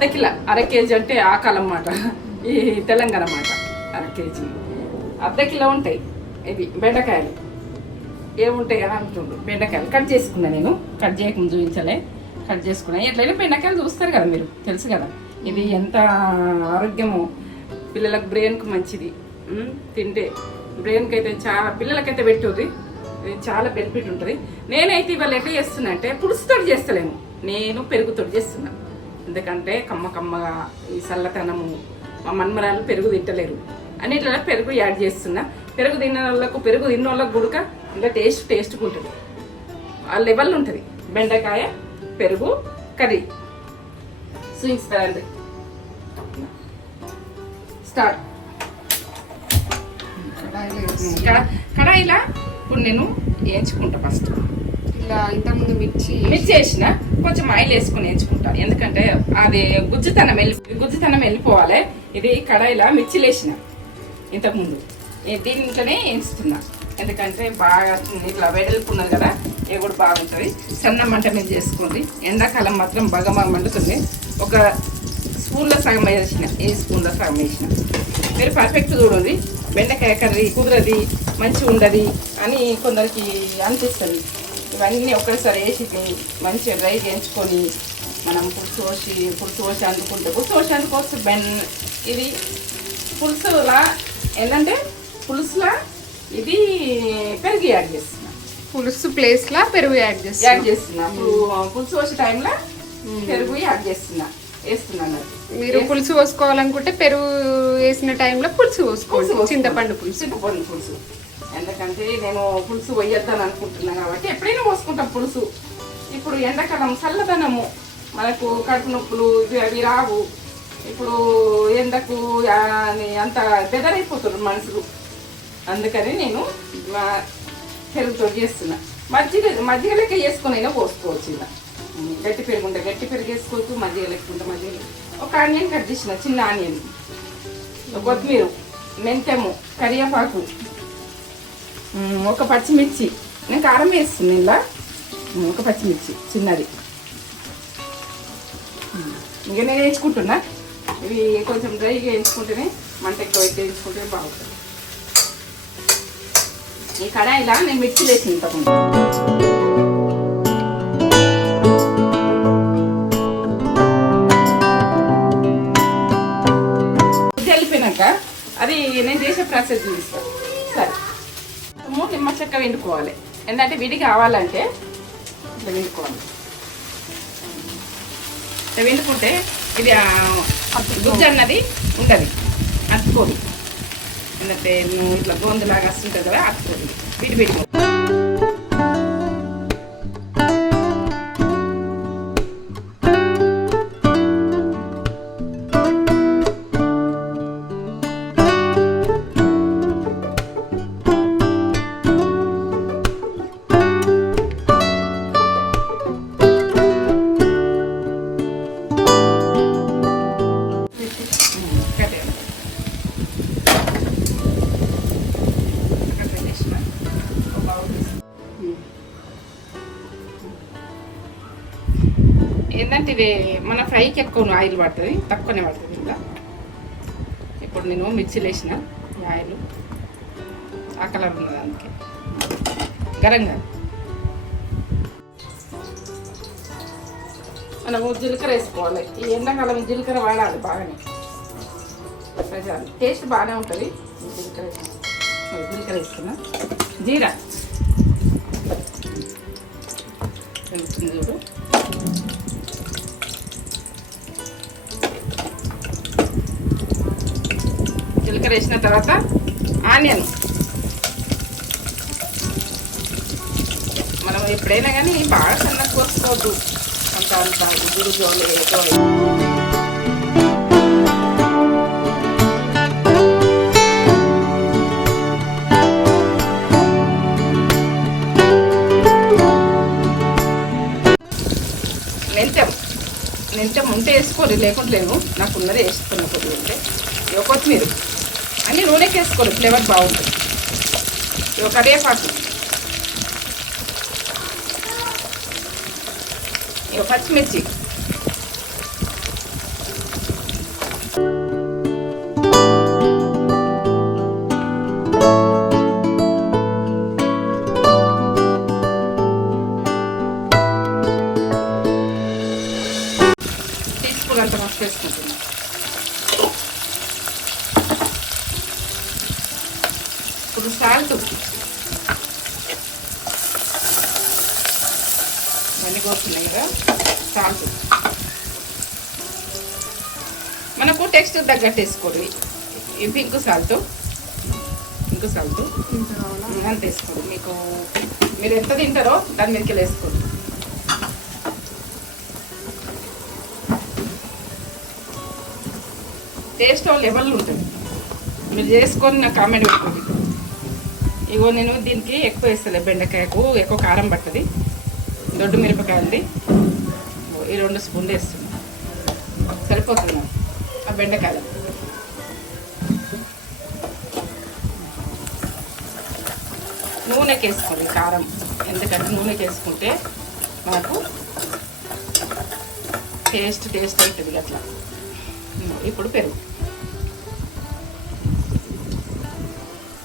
అర్ధ కిలో, అర కేజీ అంటే ఆ కాలం మాట, ఈ తెలంగాణ మాట. అర కేజీ అర్ధ కిలో ఉంటాయి ఇవి బెండకాయలు. ఏముంటాయి అని అంటుండ్రు. బెండకాయలు కట్ చేసుకున్నా నేను, కట్ చేయకుండా చూపించలే, కట్ చేసుకున్నా. ఎట్లయినా బెండకాయలు చూస్తారు కదా మీరు, తెలుసు కదా ఇది ఎంత ఆరోగ్యమో, పిల్లలకు బ్రెయిన్కి మంచిది. తింటే బ్రెయిన్కి అయితే చాలా, పిల్లలకైతే పెట్టుది, ఇది చాలా బెనిఫిట్ ఉంటుంది. నేనైతే ఇవాళ ఎట్లా చేస్తున్నా అంటే పులుసుతో చేస్తలేను, నేను పెరుగుతో చేస్తున్నా. ఎందుకంటే కమ్మగా ఈ చల్లతనము, మా మన్మరాలు పెరుగు తింటలేరు అన్నిట్లలో పెరుగు యాడ్ చేస్తున్నా. పెరుగు తిన్న వాళ్ళకు, పెరుగు తిన్న వాళ్ళకు గుడక ఇంకా టేస్ట్గా ఉంటుంది, ఆ లెవెల్ ఉంటుంది. బెండకాయ పెరుగు కర్రీ చూపిస్తారండి. స్టార్ట్. కడాయిలా ఇప్పుడు నేను వేయించుకుంటా. ఫస్ట్ ఇలా ఇంతకుముందు మిర్చి వేసిన కొంచెం ఆయిల్ వేసుకుని వేయించుకుంటా. ఎందుకంటే అది గుజ్జుతనం వెళ్ళిపోవాలి. ఇది కడాయిలా మిర్చిలు వేసిన ఇంతకుముందు, దీంట్లోనే వేయిస్తున్నా. ఎందుకంటే బాగా ఇట్లా వెడల్పు ఉన్నది కదా, ఇది కూడా బాగుంటుంది. సన్న మంట మీద చేసుకోండి. ఎండాకాలం మాత్రం బాగా మండుతుంది. ఒక స్పూన్లో సగం వేసిన, ఏ స్పూన్లో సగం వేసిన. మీరు పర్ఫెక్ట్ చూడండి. బెండకాయ కర్రీ కుదరది, మంచిగా ఉండదు అని కొందరికి అనిపిస్తుంది. ఇవన్నీ ఒక్కసారి వేసి మంచిగా డ్రై చేయించుకొని మనం పులుసు పోసి అందుకుంటే, పులుసు అందుకోవచ్చు. ఇది పులుసులా ఏంటంటే పులుసులా ఇది పెరుగు యాడ్ చేస్తున్నా. పులుసు ప్లేస్ లా పెరుగు యాడ్ చేస్తున్నా. పులుసు వచ్చే టైంలో పెరుగు యాడ్ వేస్తున్నాను. మీరు పులుసు పోసుకోవాలనుకుంటే పెరుగు వేసిన టైంలో పులుసు పోసుకోండి, చింతపండు పులుసు. ఎందుకంటే నేను పులుసు పోయొద్దని అనుకుంటున్నా కాబట్టి ఎప్పుడైనా పోసుకుంటాం పులుసు. ఇప్పుడు ఎండాకాలం చల్లదనము, మనకు కడుపు నొప్పులు అవి రావు. ఇప్పుడు ఎండకు అంత బెదరైపోతున్నారు మనుషులు. అందుకని నేను పెరుగుతో చేస్తున్నా. మజ్జిగ లెక్క వేసుకొని అయినా పోసుకోవచ్చు. ఇలా గట్టి పెరుగు ఉంటే గట్టి పెరుగు వేసుకోవచ్చు, మజ్జిగ లెక్క ఉంటే మజ్జిగ. ఒక ఆనియన్ కట్ చేసిన, చిన్న ఆనియన్, కొత్తిమీర, మెంతెము, కరివేపాకు, ఒక పచ్చిమిర్చి. నేను కారం వేస్తుంది ఇలా, ఒక పచ్చిమిర్చి చిన్నది. ఇంకా నేను వేయించుకుంటున్నా. ఇవి కొంచెం డ్రైగా వేయించుకుంటేనే, మంట ఎక్కువ అయితే వేయించుకుంటే బాగుంటుంది. ఈ కడాయిలా నేను మిర్చిలు వేసి ఇంతకుండా వెళ్ళిపోయినాక అది నేను చేసే ప్రాసెస్ చూపిస్తాను. సరే, నిమ్మ చెక్క వండుకోవాలి. ఎందుకంటే విడి కావాలంటే ఇట్లా వండుకోవాలి. ఇట్లా వండుకుంటే ఇది గుజ్జు అన్నది ఉండదు, అతుకోదు. ఎందుకంటే నువ్వు ఇట్లా గోందులాగా వస్తుంటుంది కదా, అతుకోదు. విడివిడి ఏంటంటే ఇది మన ఫ్రైకి ఎక్కువ ఆయిల్ పడుతుంది, తక్కువనే పడుతుంది. ఇంకా ఇప్పుడు నేను మిర్చిలు వేసిన ఆయిల్ ఆ కలర్ ఉన్నది, అందుకే గరంగా మనము జీలకర్ర వేసుకోవాలి. ఈ ఎండాకాలం జీలకర్ర వాడాలి బాగానే, టేస్ట్ బాగానే ఉంటుంది. జీలకర్ర వేసుకున్నా. జీరా చూడు, జీలకర్ర వేసిన తర్వాత ఆనియన్. మనం ఎప్పుడైనా కానీ బాగా సన్నగా కోసుకోవద్దు, అంత గురు జోలు ఎక్కువ. మెంతం ఉంటే వేసుకోరు, లేకుంటే లేవు. నాకు ఉన్నది వేసుకున్న కొద్దిగా ఉంటే. ఇక కొత్తిమీర అన్నీ నూనెకి వేసుకోరు, ఫ్లేవర్ బాగుంటుంది. ఇక కరివేపాకు, ఇక పచ్చిమిర్చి, ఇప్పుడు సాల్ట్ ఇవన్నీ కోస్తున్నాయి కదా, సాల్ట్ మనకు టెక్స్ట్ తగ్గట్టు వేసుకోండి. ఇది ఇంకో సాల్ట్ అంత వేసుకోండి. మీరు ఎంత తింటారో దాని మీదకి వేసుకోండి. టేస్ట్ లెవెల్ ఉంటుంది, మీరు చేసుకొని నాకు కామెంట్ పెట్టుకోండి. ఇగో నేను దీనికి ఎక్కువ వేస్తుంది, బెండకాయకు ఎక్కువ కారం పట్టది. దొడ్డు మిరపకాయలది ఈ 2 స్పూన్లు వేస్తున్నాను, సరిపోతుంది నాకు ఆ బెండకాయలు. నూనెకి వేసుకోండి కారం, ఎందుకంటే నూనెకి వేసుకుంటే మనకు టేస్ట్ అవుతుంది అట్లా. ఇప్పుడు పెరుగు,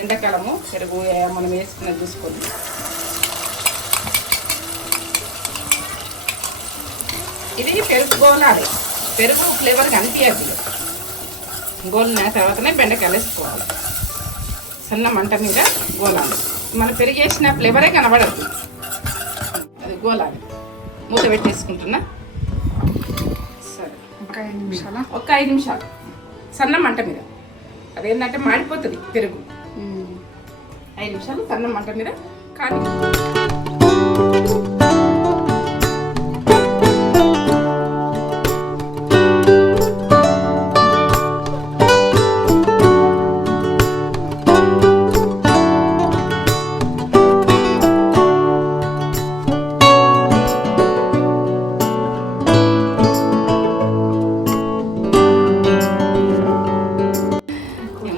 ఎండాకాలము పెరుగు మనం వేసుకున్నది చూసుకోండి. ఇది పెరుగు గోలాలి, పెరుగు ఫ్లేవర్ కనిపించదు. గోలిన తర్వాతనే బెండకాయలు వేసుకోవాలి. సన్న మంట మీద గోలాలి, మన పెరుగు వేసిన ఫ్లేవరే కనబడద్దు. అది గోలాలి. మూత పెట్టేసుకుంటున్నా. సరే, ఒక 5 నిమిషాలు సన్న మంట మీద. అదేంటంటే మాడిపోతుంది పెరుగు. 5 నిమిషాలు సన్న మంట మీద. కానీ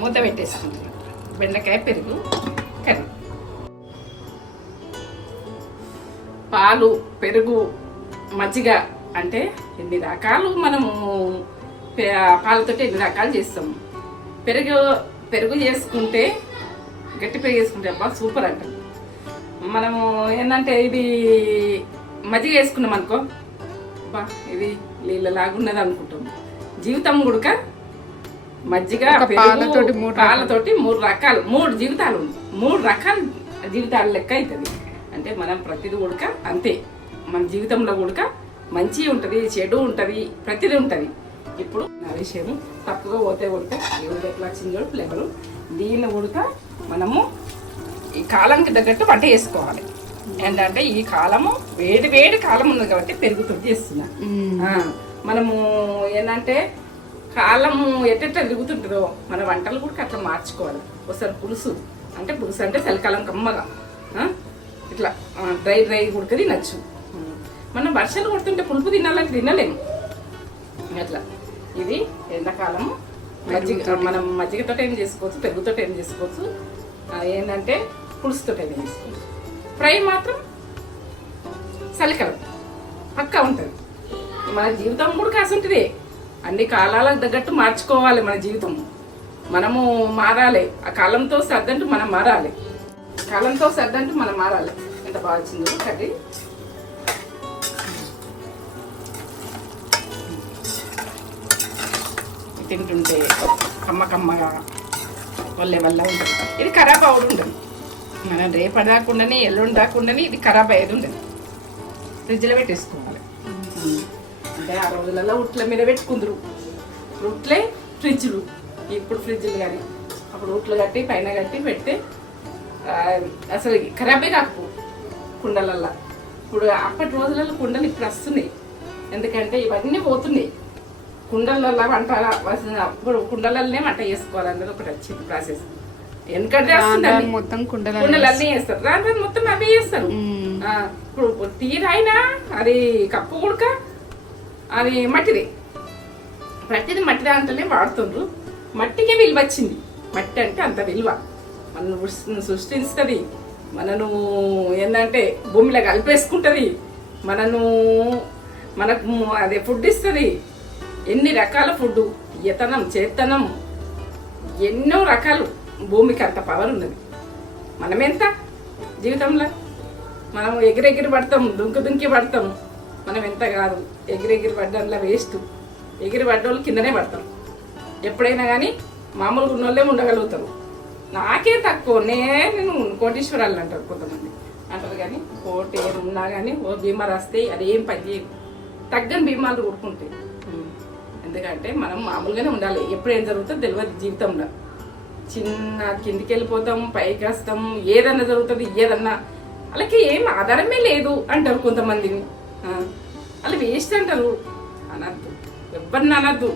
మూత పెట్టేసుకుంటున్నాం. బెండకాయ పెరుగు కర్రీ. పాలు, పెరుగు, మజ్జిగ అంటే ఎన్ని రకాలు మనము పాలతోటి ఎన్ని రకాలు చేస్తాము. పెరుగు చేసుకుంటే, గట్టి పెరుగు చేసుకుంటే అబ్బా సూపర్ అంట. మనము ఏంటంటే ఇది మజ్జిగ వేసుకున్నాం అనుకో, అబ్బా ఇది నీళ్ళలాగున్నది అనుకుంటాం. జీవితం గుడక మజ్జిగ పాలతోటి 3 రకాలు 3 జీవితాలు 3 రకాల జీవితాలు లెక్క అవుతుంది. అంటే మనం ప్రతిదీ ఉడక అంతే. మన జీవితంలో ఉడక మంచి ఉంటుంది, చెడు ఉంటుంది, ప్రతిదీ ఉంటుంది. ఇప్పుడు నా విషయము తప్పుగా పోతే ఉడక ఎవరు ఎట్లా వచ్చిందో ఫ్లేవరు. దీన్ని ఉడక మనము ఈ కాలంకి తగ్గట్టు వంట చేసుకోవాలి. ఏంటంటే ఈ కాలము వేడి కాలం ఉంది కాబట్టి పెరుగుతుంది చేస్తున్నా. మనము ఏంటంటే కాలము ఎట్ట తిరుగుతుంటుందో మన వంటలు కూడా అట్లా మార్చుకోవాలి. ఒకసారి పులుసు అంటే చలికాలం కమ్మగా ఇట్లా డ్రై కూడా తినచ్చు. మనం వర్షాలు కొడుతుంటే పులుపు తినాలంటే తినలేము. అట్లా ఇది ఎండాకాలము మనం మజ్జిగతో ఏం చేసుకోవచ్చు, పెరుగుతో ఏం చేసుకోవచ్చు, ఏంటంటే పులుసుతో ఏం చేసుకోవచ్చు. ఫ్రై మాత్రం చలికాలం పక్కా ఉంటుంది. మన జీవితం కూడా కాసి ఉంటుంది. అన్ని కాలాలకు తగ్గట్టు మార్చుకోవాలి మన జీవితం. మనము మారాలి. ఆ కాలంతో సర్దంటూ మనం మారాలి. ఎంత బాగా వచ్చిందో కర్రీ. తింటుంటే కమ్మగా వల్ల ఉంటుంది. ఇది ఖరాబ్ అవ్వదు ఉండదు. మనం రేపటి దాకుండానే ఎల్లుండి దాకుండానే ఇది ఖరాబ్ అయ్యేది ఉండదు. ఫ్రిడ్జ్లో పెట్టేసుకోవాలి. అంటే ఆ రోజులలో ఉట్ల మీద పెట్టుకుందరు. ఉట్లే ఫ్రిడ్జ్లు. ఇప్పుడు ఫ్రిడ్జ్లు కానీ అప్పుడు ఉట్లు కట్టి పైన కట్టి పెడితే అసలు ఖరాబే కాకపో కుండలల్లో. ఇప్పుడు అప్పటి రోజులలో కుండలు ఇప్పుడు వస్తున్నాయి. ఎందుకంటే ఇవన్నీ పోతున్నాయి. కుండలల్లో వంట ఇప్పుడు కుండలనే వంట చేసుకోవాలన్నది ఒకటి వచ్చింది ప్రాసెస్. ఎందుకంటే మొత్తం కుండలన్నీ వేస్తారు. రాను మొత్తం అవే చేస్తారు. ఇప్పుడు తీరైనా అది కప్పు ఉడక అది మట్టిది. ప్రతిదీ మట్టి దాంట్లోనే వాడుతుండ్రు. మట్టికే విలువ వచ్చింది. మట్టి అంటే అంత విలువ. మనను సృష్టిస్తుంది. మనను ఏంటంటే భూమిలో కలిపేసుకుంటుంది. మనకు అదే ఫుడ్ ఇస్తుంది. ఎన్ని రకాల ఫుడ్, తీయతనం, చేతనం, ఎన్నో రకాలు. భూమికి అంత పవర్ ఉన్నది. మనమెంత జీవితంలో మనం ఎగిరెగిరి పడతాం, దుంకి పడతాం. మనం ఎంత కాదు. ఎగిరెగిరి పడ్డంలో వేస్ట్. ఎగిరి పడ్డోళ్ళు కిందనే పడతాం. ఎప్పుడైనా కానీ మామూలుగా ఉన్నోళ్ళే ఉండగలుగుతారు. నాకే తక్కువ నేను కోటీశ్వరాలు అంటారు కొంతమంది అంటారు, కానీ కోటి ఏమున్నా కానీ ఓ బీమాలు వస్తాయి, అది ఏం పని చేయదు. తగ్గని బీమాలు కొడుకుంటాయి. ఎందుకంటే మనం మామూలుగానే ఉండాలి. ఎప్పుడు ఏం జరుగుతుందో తెలియదు జీవితంలో. చిన్న కిందికి వెళ్ళిపోతాం, పైకి వస్తాం, ఏదన్నా జరుగుతుంది, ఏదన్నా వాళ్ళకి ఏం ఆధారమే లేదు అంటారు కొంతమందిని. వాళ్ళు వేస్ట్ అంటారు. అనద్దు, ఎవరిని అనద్దు.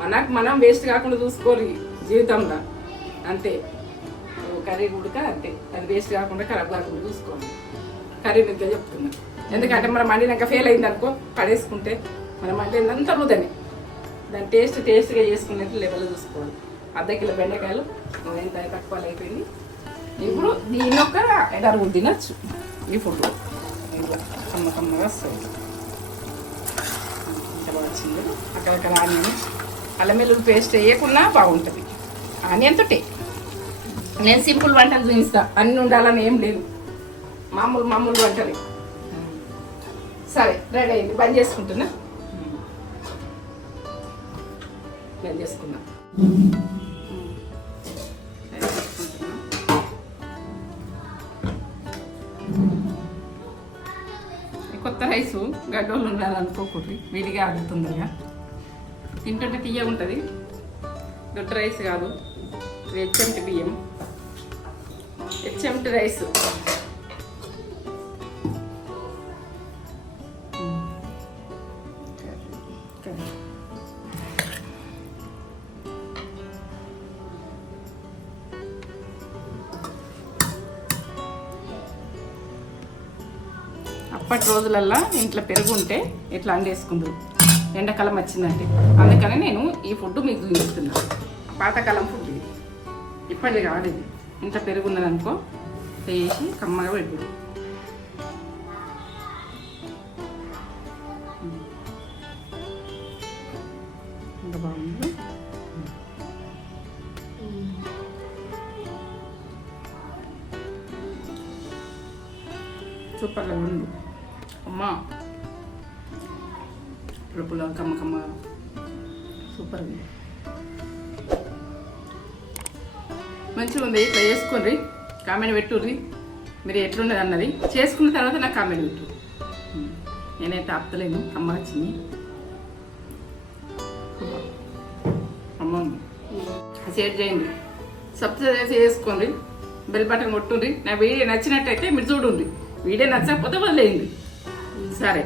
మనకు మనం వేస్ట్ కాకుండా చూసుకోవాలి జీవితంలో, అంతే. కర్రీ ఉడక అంతే, అది వేస్ట్ కాకుండా ఖరాబ్ కాకుండా చూసుకోవాలి. కర్రీ ఇంకా చెప్తున్నా, ఎందుకంటే మనం వండినాక ఫెయిల్ అయింది అనుకో పడేసుకుంటే మనం వండినంత వృధనే. దాని టేస్ట్గా చేసుకునేది లెవెల్ చూసుకోవాలి. అర్ధ కిలో బెండకాయలు ఎంత తక్కువ అయిపోయింది. ఇప్పుడు దీని ఒక 5-6 తినచ్చు. ఈ ఫుడ్ ఇట్లా కమ్మగా వస్తుంది. చాలా వచ్చింది. అక్కడక్కడ ఆనియన్ అల్లం వెల్లుల్లి పేస్ట్ వేయకుండా బాగుంటుంది. ఆనియన్తో నేను సింపుల్ వంటలు చూపిస్తా, అన్నీ ఉండాలని ఏం లేదు. మామూలు వంటలు. సరే రెడీ అయింది, బంద్ చేసుకుంటున్నా. బంద్ చేసుకున్నా. కొత్త రైసు గడ్డోళ్ళు ఉండాలి అనుకోకూడదు, విడిగా ఆడుతుందిగా. తింటుంటే తీయ ఉంటుంది. దొడ్డ రైస్ కాదు, హెచ్ఎంటి బియ్యం, హెచ్ఎంటి రైస్. అప్పటి రోజులల్లో ఇంట్లో పెరుగు ఉంటే ఇట్లా అండేసుకుందరు, ఎండాకాలం వచ్చిందంటే. అందుకని నేను ఈ ఫుడ్ మీకు చూపిస్తున్నాను. పాతకాలం ఫుడ్ ఇది, ఇప్పటిది కాదు ఇది. ఇంత పెరుగు ఉన్నదనుకో వేసి కమ్మగా పెట్టుడు. ఎంత బాగుంది. సూపర్గా ఉంది అమ్మా. పులుపులో కమ్మ సూపర్ ఉంది, మంచిగా ఉంది. ఇట్లా చేసుకోండి, కామెంట్ పెట్టుర్రి మీరు ఎట్లున్నది అన్నది. చేసుకున్న తర్వాత నాకు కామెంట్ పెట్టు. నేనైతే ఆపుతలేను. అమ్మ వచ్చింది. అమ్మ షేర్ చేయండి, సబ్స్క్రైబ్ చేసుకోండి, బెల్ బటన్ కొట్టుండ్రి. నా వీడియో నచ్చినట్టయితే మీరు చూడండి, వీడియో నచ్చకపోతే వదిలేయండి. సరే.